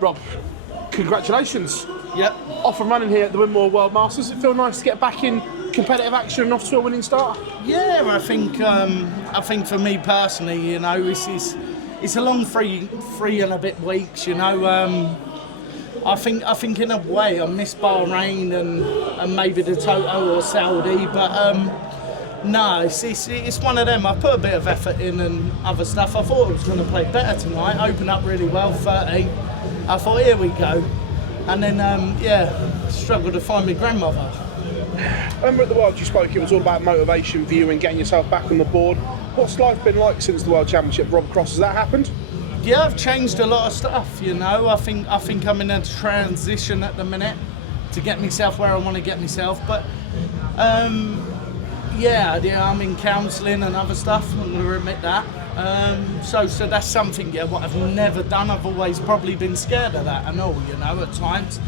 Rob, congratulations. Yep. Off and running here at the Winmore World Masters. It feel nice to get back in competitive action and off to a winning start? Yeah, I think for me personally, you know, it's a long three and a bit weeks, you know. I think in a way I missed Bahrain and maybe the Toto or Saudi, but no, it's one of them. I put a bit of effort in and other stuff. I thought I was going to play better tonight, open up really well, 30. I thought, here we go. And then, struggled to find my grandmother. When at the World you spoke, it was all about motivation for you and getting yourself back on the board. What's life been like since the World Championship, Rob Cross? Has that happened? Yeah, I've changed a lot of stuff, you know. I think I'm in a transition at the minute to get myself where I want to get myself. But I'm in counselling and other stuff, I'm going to admit that. So that's something, what I've never done. I've always probably been scared of that and all, you know, at times.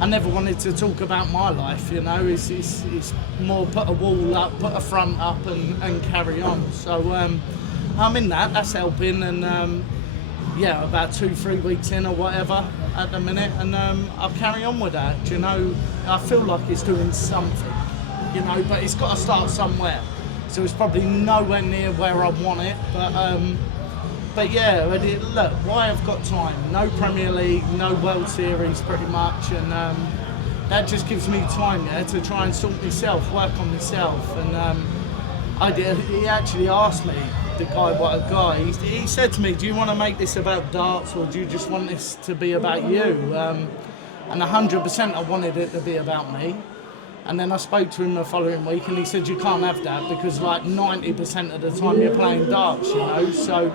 I never wanted to talk about my life, you know. It's more put a wall up, put a front up and carry on. So I'm in that's helping, and about 2-3 weeks in or whatever at the minute, and I'll carry on with that, you know. I feel like it's doing something, you know, but it's got to start somewhere. So it's probably nowhere near where I want it, but yeah, look, why I've got time. No Premier League, no World Series pretty much, and that just gives me time, to try and sort myself, work on myself. And he actually asked me, the guy, what a guy, he said to me, do you want to make this about darts or do you just want this to be about you? And 100% I wanted it to be about me. And then I spoke to him the following week and he said, you can't have that because like 90% of the time you're playing darts, you know, so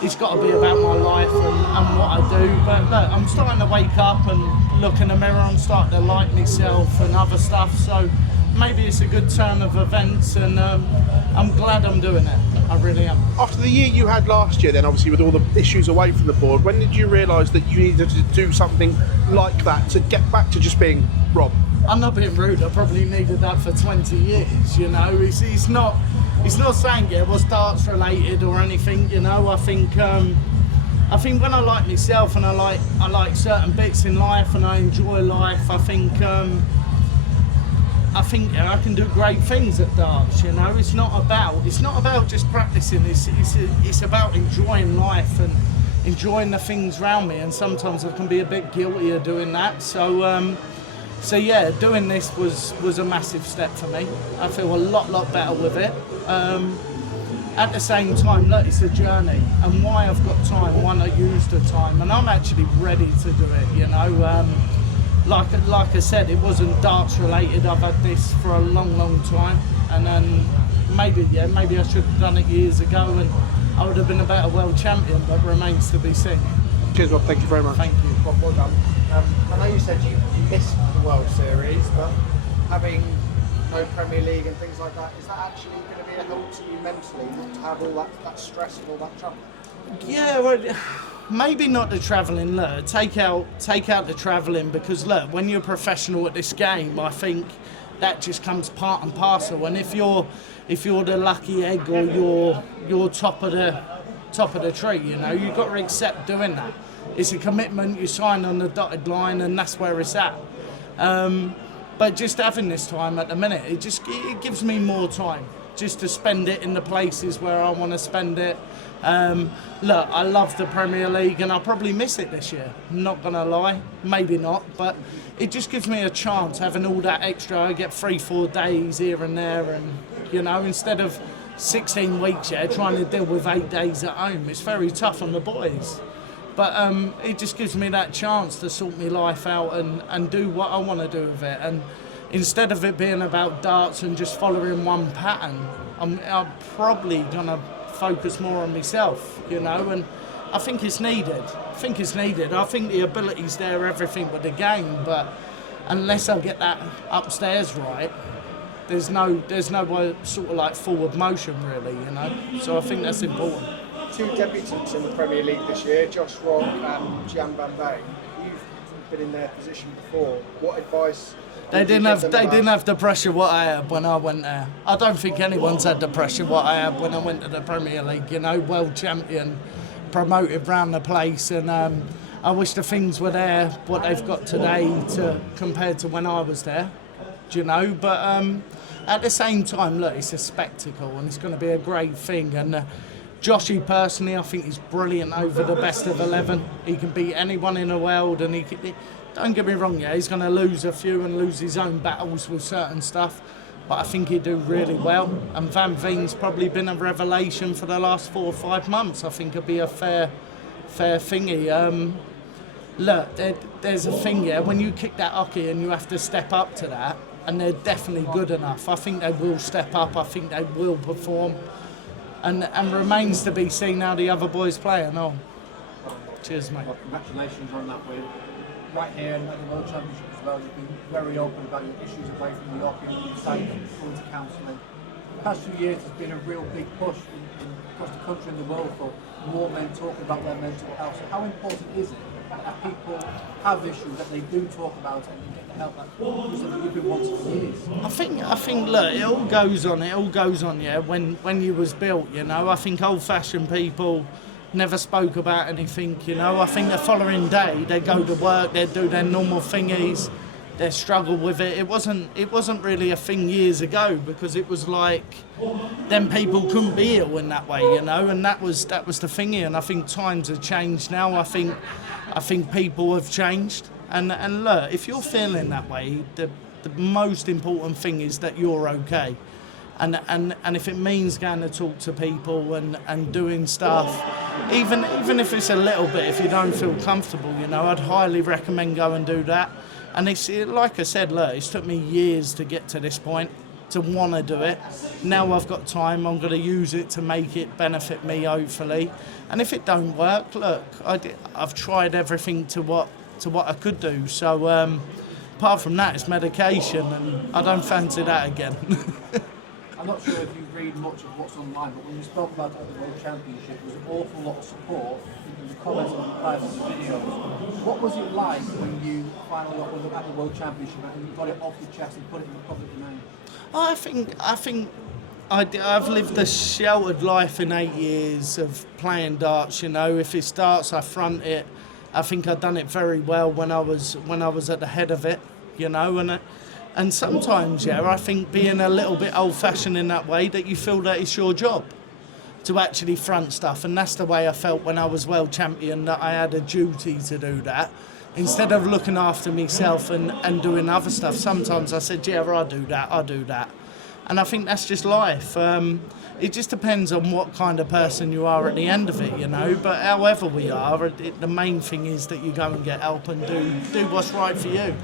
it's got to be about my life and what I do. But look, I'm starting to wake up and look in the mirror, I'm starting to like myself and other stuff, so maybe it's a good turn of events, and I'm glad I'm doing it. I really am. After the year you had last year, then obviously with all the issues away from the board, when did you realise that you needed to do something like that to get back to just being Rob? I'm not being rude, I probably needed that for 20 years, you know. It's not saying it was darts related or anything, you know. I think when I like myself and I like certain bits in life and I enjoy life, I think I can do great things at darts, you know. It's not about just practicing, it's about enjoying life and enjoying the things around me, and sometimes I can be a bit guilty of doing that. So yeah, doing this was a massive step for me. I feel a lot better with it. At the same time, look, it's a journey, and why I've got time, why not use the time, and I'm actually ready to do it, you know. Like I said, it wasn't darts related. I've had this for a long time, and then maybe I should have done it years ago, and I would have been a better world champion, but remains to be seen. Cheers, Rob. Thank you very much. Thank you. Well done. I know you said you missed the World Series, but having no Premier League and things like that, is that actually going to be a help to you mentally, not to have all that stress and all that trouble? Yeah, well, maybe not the travelling. Look, take out the travelling, because look, when you're a professional at this game, I think that just comes part and parcel. And if you're the lucky egg or you're top of the tree, you know, you've got to accept doing that. It's a commitment. You sign on the dotted line, and that's where it's at. But just having this time at the minute, it gives me more time just to spend it in the places where I want to spend it. Look, I love the Premier League and I'll probably miss it this year, I'm not going to lie, maybe not, but it just gives me a chance having all that extra. I get 3-4 days here and there, and you know, instead of 16 weeks trying to deal with 8 days at home, it's very tough on the boys. But it just gives me that chance to sort my life out and do what I want to do with it. And instead of it being about darts and just following one pattern, I'm probably going to focus more on myself, you know, and I think it's needed. I think the ability's there, everything with the game, but unless I get that upstairs right, there's no sort of like forward motion really, you know. So I think that's important. 2 debutants in the Premier League this year, Josh Rock and Gian Van Veen. You've been in their position before. What advice? They didn't have the pressure what I had when I went there. I don't think anyone's had the pressure what I had when I went to the Premier League. You know, world champion, promoted round the place, and I wish the things were there, what they've got today, compared to when I was there, do you know? But at the same time, look, it's a spectacle and it's going to be a great thing. And Joshy, personally, I think he's brilliant over the best of 11. He can beat anyone in the world, and don't get me wrong, yeah, he's going to lose a few and lose his own battles with certain stuff, but I think he'd do really well. And Van Veen's probably been a revelation for the last 4 or 5 months. I think it'd be a fair thingy. Look, there's a thing, yeah, when you kick that hockey and you have to step up to that, and they're definitely good enough. I think they will step up, I think they will perform. And remains to be seen how the other boys play and all. Cheers, mate. Well, congratulations on that win. Right here and at the World Championship as well, you've been very open about your issues away from the hockey and you decided to go into counselling. The past few years there's been a real big push across the country and the world for more men talking about their mental health. So how important is it that people have issues, that they do talk about it and they get the help that you've been wanting for years? I think, look, it all goes on, yeah, when you was built, you know. I think old-fashioned people never spoke about anything, you know. I think the following day they go to work, they do their normal thingies, they struggle with it. It wasn't really a thing years ago, because it was like then people couldn't be ill in that way, you know, and that was the thingy. And I think times have changed now. I think people have changed, and look, if you're feeling that way, the most important thing is that you're okay. And if it means going to talk to people and doing stuff, even if it's a little bit, if you don't feel comfortable, you know, I'd highly recommend go and do that. And it's like I said, look, it's took me years to get to this point, to want to do it. Now I've got time, I'm going to use it to make it benefit me, hopefully. And if it don't work, look, I've tried everything to what I could do. So apart from that, it's medication, and I don't fancy that again. I'm not sure if you read much of what's online, but when you spoke about it at the World Championship, there was an awful lot of support in the comments on the private videos. What was it like when you finally got at the World Championship and you got it off your chest and put it in the public domain? I think I've lived a sheltered life in 8 years of playing darts, you know. If it starts, I front it. I think I've done it very well when I was at the head of it, you know, and sometimes, yeah, I think being a little bit old-fashioned in that way, that you feel that it's your job to actually front stuff. And that's the way I felt when I was world champion, that I had a duty to do that. Instead of looking after myself and doing other stuff, sometimes I said, yeah, I'll do that. And I think that's just life. It just depends on what kind of person you are at the end of it, you know. But however we are, the main thing is that you go and get help and do what's right for you.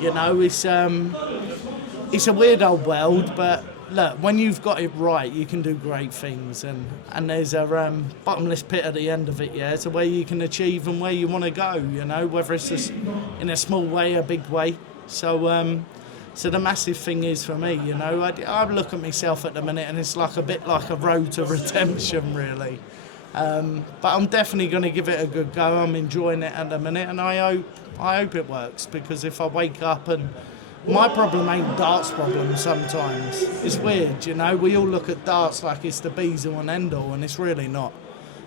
You know, it's a weird old world, but look, when you've got it right, you can do great things, and there's a bottomless pit at the end of it, yeah. It's a way you can achieve and where you want to go, you know, whether it's just in a small way, a big way. So the massive thing is for me, you know, I look at myself at the minute and it's like a bit like a road to redemption, really. But I'm definitely going to give it a good go. I'm enjoying it at the minute, and I hope it works, because if I wake up and my problem ain't darts problem sometimes. It's weird, you know, we all look at darts like it's the bees and end all, and it's really not.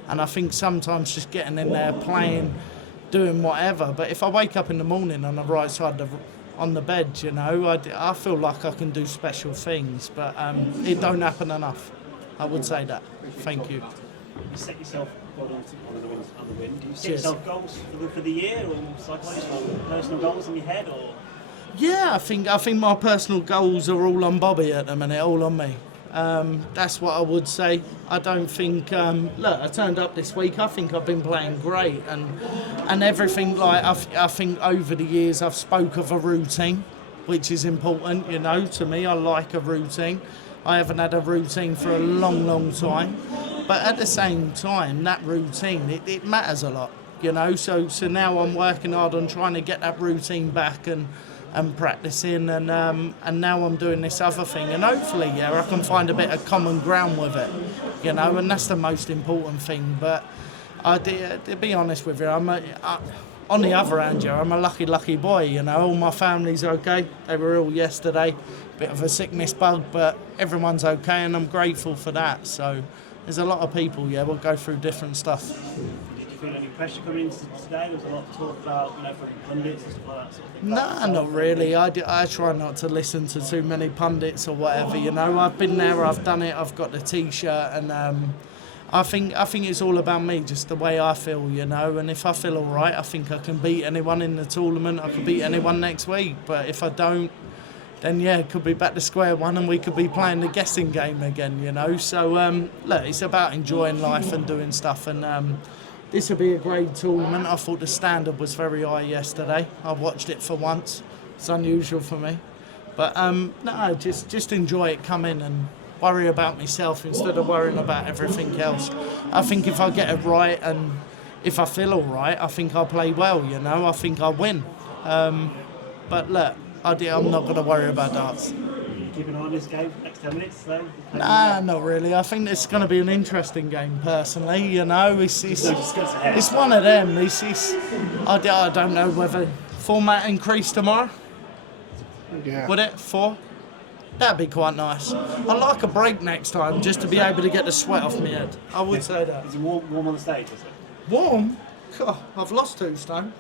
And I think sometimes just getting in there, playing, doing whatever, but if I wake up in the morning on the right side on the bed, you know, I feel like I can do special things, but it don't happen enough. I would say that. Thank you. You set yourself, well done on the win. Do you set Cheers. yourself goals for the year, or personal goals in your head, or? Yeah, I think my personal goals are all on Bobby at the minute, all on me. That's what I would say. I don't think, look, I turned up this week, I think I've been playing great, and everything, like, I think over the years I've spoke of a routine, which is important, you know, to me. I like a routine. I haven't had a routine for a long, long time, but at the same time, that routine, it matters a lot, you know, so now I'm working hard on trying to get that routine back and practicing, and now I'm doing this other thing, and hopefully, yeah, I can find a bit of common ground with it, you know, and that's the most important thing. But to be honest with you, on the other hand, yeah, I'm a lucky boy, you know. All my family's okay. They were ill yesterday, bit of a sickness bug, but everyone's okay, and I'm grateful for that. So there's a lot of people, yeah, will go through different stuff. Did you feel any pressure coming into today? There was a lot of talk about, you know, from pundits and stuff like that sort of thing. Nah, not really. I try not to listen to too many pundits or whatever, you know. I've been there, I've done it, I've got the T-shirt, and I think it's all about me, just the way I feel, you know. And if I feel all right, I think I can beat anyone in the tournament. I could beat anyone next week. But if I don't, then yeah, it could be back to square one, and we could be playing the guessing game again, you know. So look, it's about enjoying life and doing stuff, and this will be a great tournament. I thought the standard was very high yesterday. I watched it for once. It's unusual for me, but no, just enjoy it, come in and worry about myself instead of worrying about everything else. I think if I get it right and if I feel all right, I think I'll play well, you know. I think I'll win. But look, I'm not going to worry about darts. Keep an eye on this game next 10 minutes, though? Nah, not really. I think it's going to be an interesting game, personally. You know, it's one of them. I don't know whether format increase tomorrow. Yeah. Would it? 4? That'd be quite nice. I'd like a break next time just to be able to get the sweat off my head. I would say that. Is it warm on the stage, is it? Warm? God, I've lost 2 stone.